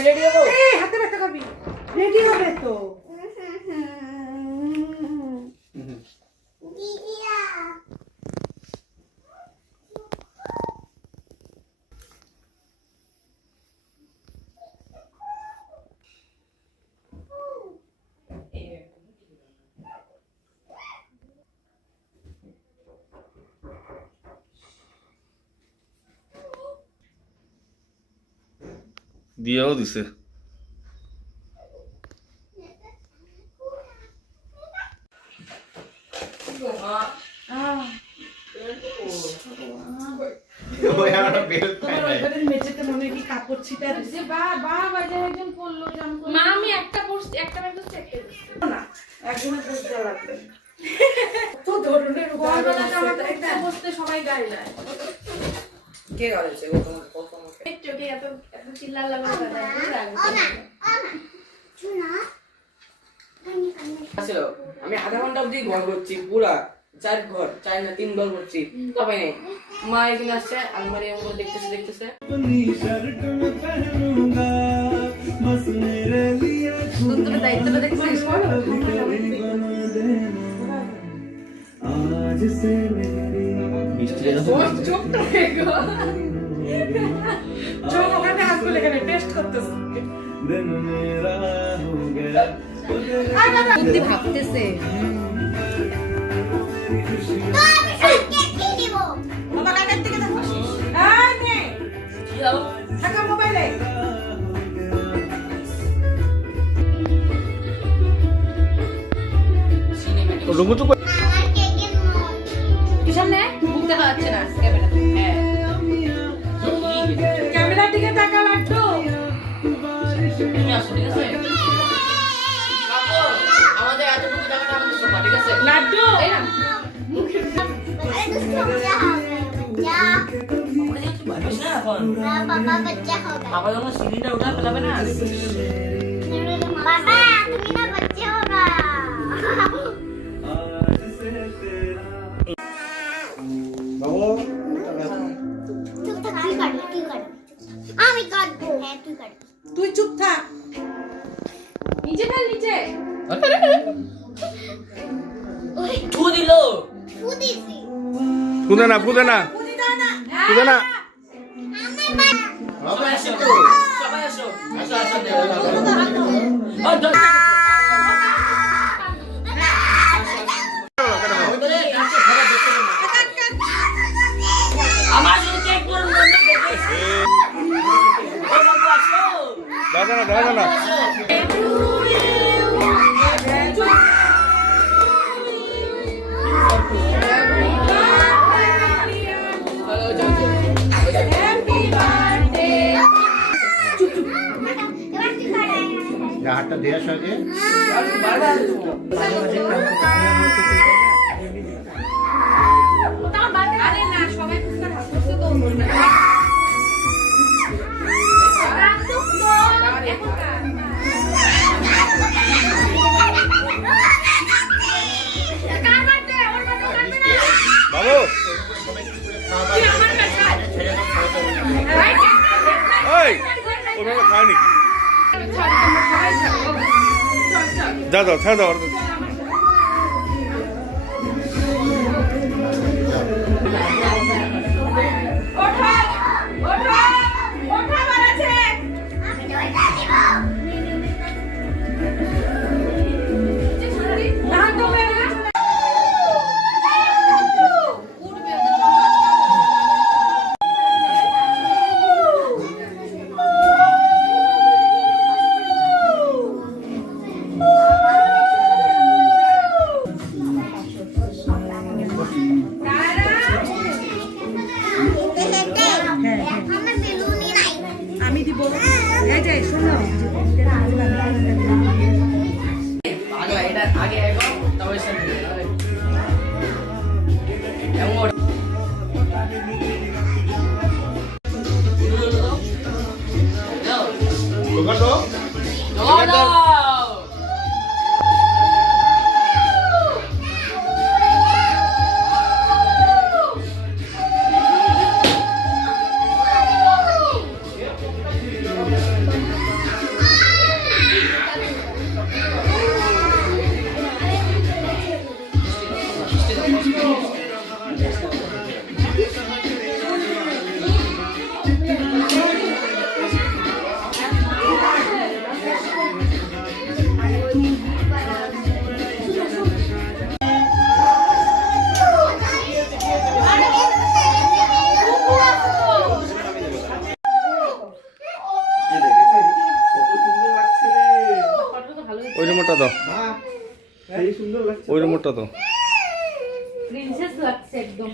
আমি রেডি হবো। এই হাতে ব্যথা খাবি, রেডি হবে তো। দিয়েও দিছে। কাপড় ছিটা দিছে বা বাজারে একজন পড়লো জাম করে। মা আমি একটা পড়ছি, একটা বার করছি, একটা করছি না একজনের বুঝতে লাগবে তো ধরনের বড়বেলা জামা একটা বসতে সবাই গায়ে যায়। কে করেছে ও তোমাকে কত আমাকে? একটু কি এত এত চিল্লাল্লা করে দাঁড়ায় ছিল আমি আধা ঘন্টা অবধি ঘর করছি, পুরা 4 ঘর 4 না 3 ঘর করছি, তবে নেই। মা এখানে আসছে, আলমারি আমার দেখতেছে তোর দায়িত্বটা দেখছিস চোখটা দেখো চোখ ওখানে হাত খুলে এখানে টেস্ট করতেছে। বুদ্ধি ভাবতেছে বাবা কানের দিকে দেখো। এই নে থাকা মোবাইলে রুমু তো কিসব নে মুখ দেখা যাচ্ছে না ক্যামেরা। হ্যাঁ ক্যামেরার দিকে তাকা লাগতো। তুমি আসো, ঠিক আছে? আমাদের এতটুকু জায়গাটা আমাদের সোফা, ঠিক আছে? লাড্ডু এই না বাবা যখন সিঁড়িটা উঠা ফেলাবে না, আমি কাটবো। হ্যাঁ তুই কাটবি। তুই চুপ থাক। নিচে ফেল নিচে। ফু দিল। ফুদিছি। পুদে না পুদে না পুদে না। সবাই আসো তো, সবাই আসো। আসো আসো। আমার শুধু চেক করুন। দেখা না দেখা না। এবার তুই কাটাই। হাতটা দেওয়ার সঙ্গে আরে না সবাই ফুচকা খাচ্ছে তো অন্য না এখন বাবু ওই ওভাবে খায়নি। যা যাও ছাড় দাও। আমি দিব। এই যে শোনো পাগলা, এটা আগে এগো তবে সামনে এমন দোকান তো দাও। ওই রিমোটটা দাও, ওই রিমোটটা দাও। প্রিন্সেস লাগছে একদম।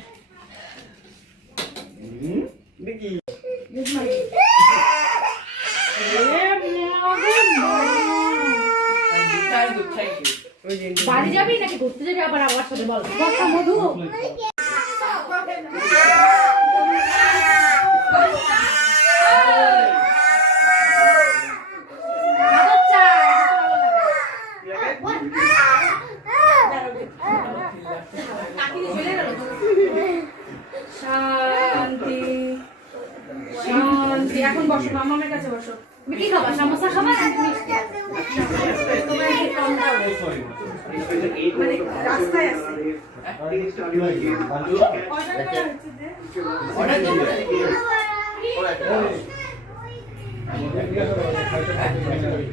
বাড়ি যাবি নাকি ঘুরতে যাবি আবার আমার সাথে বল? কথা মধু। খাবার চাই, শান্তি শান্তি। এখন বসো, মামামের কাছে বসো। তুমি কি খাবা? সমোসা খাবা নাকি মিষ্টি? তোমার কি কম দাও? মানে রাস্তায় আছে অর্ডার দিন।